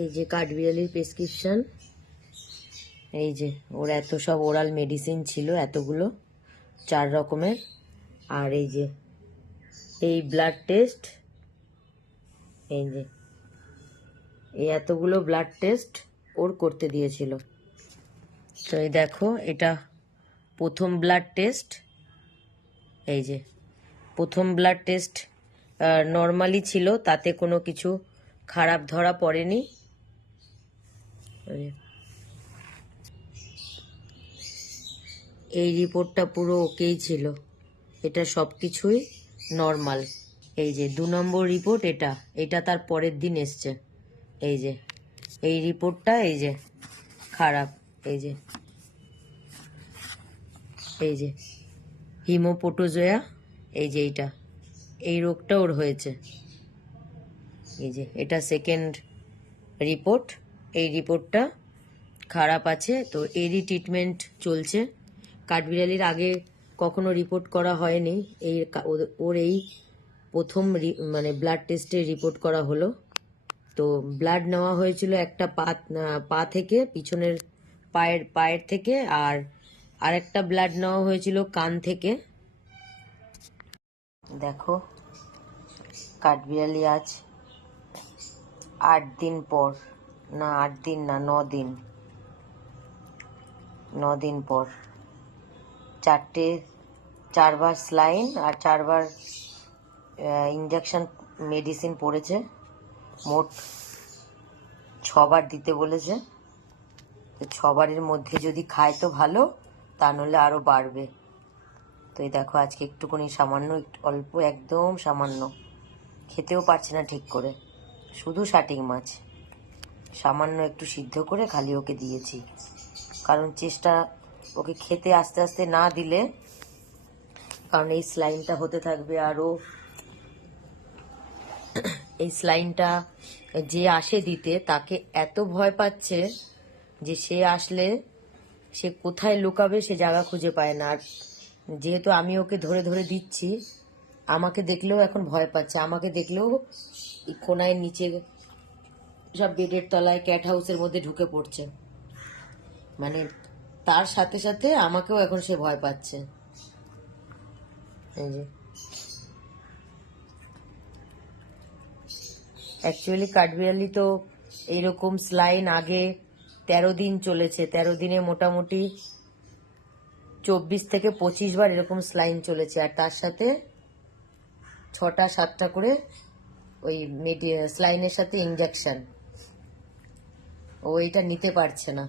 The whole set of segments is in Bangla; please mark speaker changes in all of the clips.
Speaker 1: এই যে কাঠবিড়ালির প্রেসক্রিপশন এই যে ওর এত সব ওরাল মেডিসিন ছিল এতগুলো, চার রকমের, আর এই যে, এই ব্লাড টেস্ট এই যে, এই এতগুলো ব্লাড টেস্ট ওর করতে দিয়েছিল। তো এই দেখো, এটা প্রথম ব্লাড টেস্ট এই যে, প্রথম ব্লাড টেস্ট নর্মালি ছিল, তাতে কোনো কিছু খারাপ ধরা পড়েনি। এই রিপোর্টটা পুরো ওকেই ছিল। এটা সব কিছুই নর্মাল এই যে, দু নম্বর রিপোর্ট এটা। এটা তার পরের দিন এসছে। এই যে, এই রিপোর্টটা এই যে, খারাপ। এই যে এই যে, হিমোপোটোজোয়া, এই যে এইটা। এই রোগটা ওর হয়েছে। এই যে, এটা সেকেন্ড রিপোর্ট। এই রিপোর্টটা খারাপ আছে। তো এরই ট্রিটমেন্ট চলছে। কাঠবিড়ালির আগে কখনো রিপোর্ট করা হয়নি। এই ওর এই প্রথম মানে ব্লাড টেস্টের রিপোর্ট করা হলো। তো ব্লাড নেওয়া হয়েছিল একটা পা পা থেকে, পিছনের পায়ের পায়ের থেকে, আর আরেকটা ব্লাড নেওয়া হয়েছিল কান থেকে। দেখো, কাঠবিড়ালি আজ আট দিন পর না, আট দিন না, ন দিন। ন দিন পর। চারটে, চারবার স্লাইন আর চারবার ইঞ্জেকশন মেডিসিন পড়েছে। মোট ছবার দিতে বলেছে। তো ছবারের মধ্যে যদি খায় তো ভালো, তা নাহলে আরও বাড়বে। তো এই দেখো, আজকে একটুখানি সামান্য অল্প, একদম সামান্য। খেতেও পারছে না ঠিক করে। শুধু শাটিং মাছ। সামান্য একটু সিদ্ধ করে খালি ওকে দিয়েছি। কারণ চেষ্টা ওকে খেতে আস্তে আস্তে না দিলে, কারণ এই স্লাইনটা হতে থাকবে আরও, এই স্লাইনটা যে আসে দিতে তাকে এত ভয় পাচ্ছে যে সে আসলে সে কোথায় লুকাবে সে জায়গা খুঁজে পায় না। আর যেহেতু আমি ওকে ধরে ধরে দিচ্ছি, আমাকে দেখলেও এখন ভয় পাচ্ছে। আমাকে দেখলেও কোনায় নিচে সব বেডের তলায় ক্যাট হাউসের মধ্যে ঢুকে পড়ছে। মানে তার সাথে সাথে আমাকেও এখন সে ভয় পাচ্ছে। এই যে। অ্যাকচুয়ালি কাঠবিড়ালি তো এইরকম স্লাইন আগে তেরো দিন চলেছে। তেরো দিনে মোটামুটি চব্বিশ থেকে পঁচিশ বার এরকম স্লাইন চলেছে। আর তার সাথে ছটা, সাতটা করে ওই মেডি স্লাইনের সাথে ইঞ্জেকশন ও এটা নিতে পারছে না।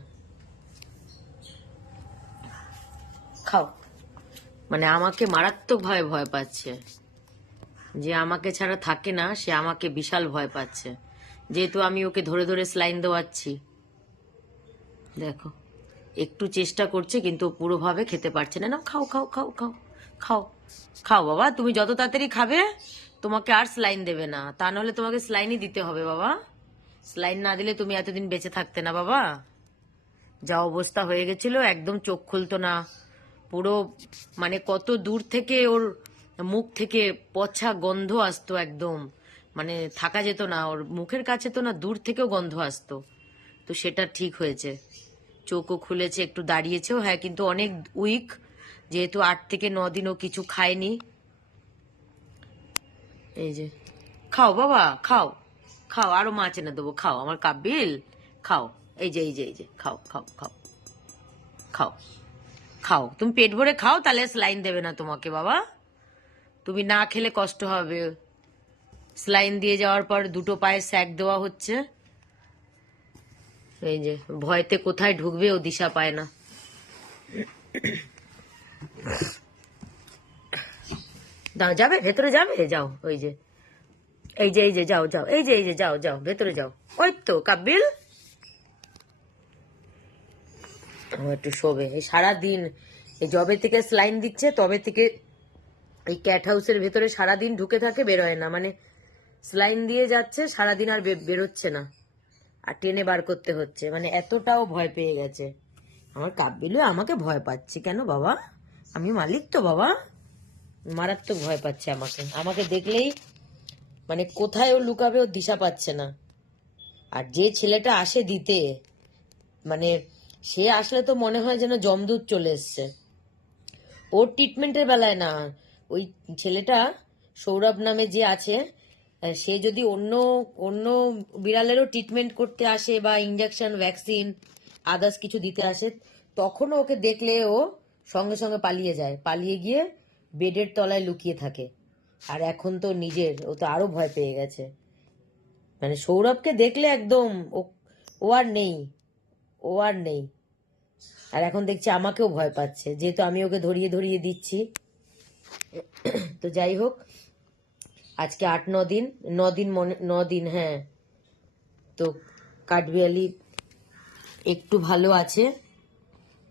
Speaker 1: খাও। মানে আমাকে মারাত্মকভাবে ভয় পাচ্ছে। যে আমাকে ছাড়া থাকে না, সে আমাকে বিশাল ভয় পাচ্ছে। যেহেতু আমি ওকে ধরে ধরে স্লাইন দেওয়াচ্ছি। দেখো, একটু চেষ্টা করছে কিন্তু পুরোভাবে খেতে পারছে না। না, খাও খাও খাও খাও খাও খাও বাবা। তুমি যত তাড়াতাড়ি খাবে, তোমাকে আর স্লাইন দেবে না। তা নাহলে তোমাকে স্লাইনই দিতে হবে বাবা। স্লাইন না দিলে তুমি এতদিন বেঁচে থাকতে না, বাবা। যা অবস্থা হয়ে গেছিল, একদম চোখ খুলতো না। পুরো মানে কত দূর থেকে ওর মুখ থেকে পচা গন্ধ আসতো একদম। মানে থাকা যেত না, ওর মুখের কাছে তো না দূর থেকেও গন্ধ আসতো। তো সেটা ঠিক হয়েছে। চোখও খুলেছে, একটু দাঁড়িয়েছেও হ্যাঁ কিন্তু অনেক উইক যেহেতু আট থেকে ন দিন ও কিছু খায়নি। এই যে, খাও বাবা, খাও। খাও, আরও মাছ এনে দেবো, খাও। আমার কাবিল খাও। এই যে এই যে এই যে, খাও খাও খাও খাও খাও। তুমি পেট ভরে খাও, তাহলে স্লাইন দেবে না তোমাকে, বাবা। তুমি না খেলে কষ্ট হবে। স্লাইন দিয়ে যাওয়ার পর দুটো পায়ে স্যাক দেওয়া হচ্ছে। এই যে, ভয়তে কোথায় ঢুকবে ও দিশা পায় না। যাবে, ভেতরে যাবে? যাও, ওই যে। এই যে এই যে যাও যাও এই যে এই যে যাও যাও ভেতরে যাও ওই তো কাব্বিল ও একটু শোবে। সারাদিন জবে থেকে স্লাইন দিচ্ছে, তবে থেকে এই ক্যাট হাউসের ভেতরে সারাদিন ঢুকে থাকে বেরোয় না। মানে স্লাইন দিয়ে যাচ্ছে, সারাদিন আর বেরোচ্ছে না। আর টেনে বার করতে হচ্ছে। মানে এতটাও ভয় পেয়ে গেছে। আমার কাব্বিলু আমাকে ভয় পাচ্ছে। কেন বাবা? আমি মালিক তো বাবা। মারাত্মক ভয় পাচ্ছে আমাকে। আমাকে দেখলেই মানে কোথায় ও লুকাবে ও দিশা পাচ্ছে না। আর যে ছেলেটা আসে দিতে মানে সে আসলে তো মনে হয় যেন জমদূত চলে এসছে। ওর ট্রিটমেন্টের বেলায় না, ওই ছেলেটা সৌরভ নামে যে আছে, সে যদি অন্য অন্য বিড়ালেরও ট্রিটমেন্ট করতে আসে বা ইঞ্জেকশন ভ্যাকসিন আদার্স কিছু দিতে আসে, তখনও ওকে দেখলে ও সঙ্গে সঙ্গে পালিয়ে যায়। পালিয়ে গিয়ে বেডের তলায় লুকিয়ে থাকে। আর এখন তো নিজের, ও তো আরও ভয় পেয়ে গেছে। মানে সৌরভকে দেখলে একদম ও- আর নেই, ও আর নেই। আর এখন দেখছি আমাকেও ভয় পাচ্ছে, যেহেতু আমি ওকে ধরিয়ে ধরিয়ে দিচ্ছি। তো যাই হোক, আজকে আট, ন দিন ন দিন মনে, ন দিন হ্যাঁ। তো কাঠবিড়ালি একটু ভালো আছে।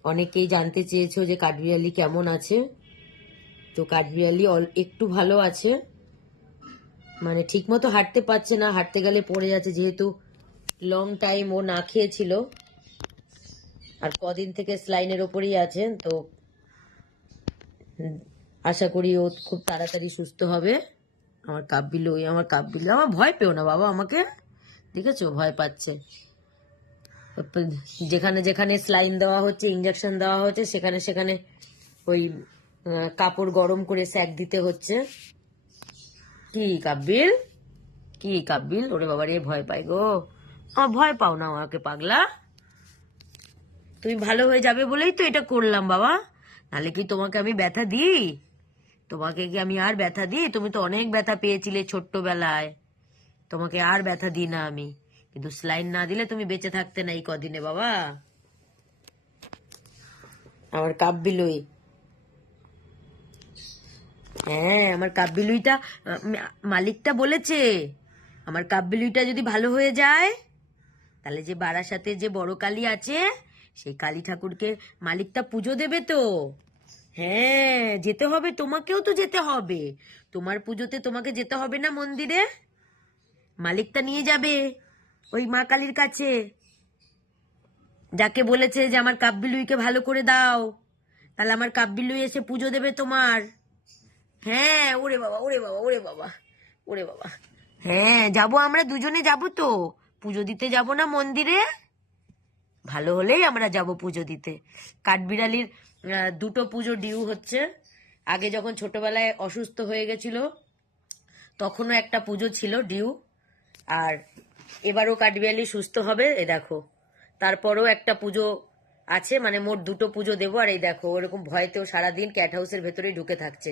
Speaker 1: অনেকেই জানতে চেয়েছো যে কাঠবিড়ালি কেমন আছে। তো কাঠবিড়ালি অল- একটু ভালো আছে। মানে ঠিকমতো হাঁটতে পারছে না, হাঁটতে গেলে পড়ে যাচ্ছে, যেহেতু লং টাইম ও না খেয়েছিল। আর কদিন থেকে স্লাইনের ওপরেই আছে, তো আশা করি ও খুব তাড়াতাড়ি সুস্থ হবে। আমার কাব্বিল ওই আমার কাব্বিল আমার ভয় পেও না বাবা আমাকে। দেখেছ? ভয় পাচ্ছে। যেখানে যেখানে স্লাইন দেওয়া হচ্ছে ইঞ্জেকশন দেওয়া হচ্ছে, সেখানে সেখানে ওই কাপড় গরম করে স্যাক দিতে হচ্ছে। কি কাব্বিল কি কাব্বিল ওরে বাবা রে, ভয় পাই গো। আমার ভয় পাও না আমাকে, পাগলা। তুমি ভালো হয়ে যাবে বলেই তো এটা করলাম বাবা। নাহলে কি তোমাকে আমি ব্যথা দিই? তোমাকে কি আমি আর ব্যথা দিই? তুমি তো অনেক ব্যথা পেয়েছিলে ছোট্টবেলায়। তোমাকে আর ব্যথা দিই না আমি। কিন্তু স্লাইন না দিলে তুমি বেঁচে থাকতে না এই কদিনে বাবা। আমার কাব্বিলুই হ্যাঁ আমার কাব্বিলুইটা মালিকটা বলেছে। আমার কাব্বিলুইটা যদি ভালো হয়ে যায়, তাহলে যে বারাসাতে যে বড় কালী আছে, সেই কালী ঠাকুরকে মালিকটা পুজো দেবে তো। হ্যাঁ যেতে হবে, তোমাকেও তো যেতে হবে। তোমার পুজোতে তোমাকে যেতে হবে না মন্দিরে? মালিকটা নিয়ে যাবে ওই মা কালীর কাছে। যাকে বলেছে যে, আমার কাব্বিলুইকে ভালো করে দাও, তাহলে আমার কাব্বিলুই এসে পুজো দেবে তোমার। হ্যাঁ ওরে বাবা ওরে বাবা ওরে বাবা ওরে বাবা। হ্যাঁ যাব আমরা দুজনে, যাব তো। পুজো দিতে যাব না মন্দিরে? ভালো হলেই আমরা যাব পুজো দিতে। কাঠবিড়ালির দুটো পুজো ডিউ হচ্ছে। আগে যখন ছোটবেলায় অসুস্থ হয়ে গেছিল, তখনও একটা পুজো ছিল ডিউ আর এবারও কাঠবিড়ালি সুস্থ হবে, এ দেখো। তারপরেও একটা পুজো আছে মানে মোট দুটো পুজো দেবো, আর এই দেখো, ওরকম ভয়তেও সারাদিন ক্যাট হাউসের ভেতরেই ঢুকে থাকছে।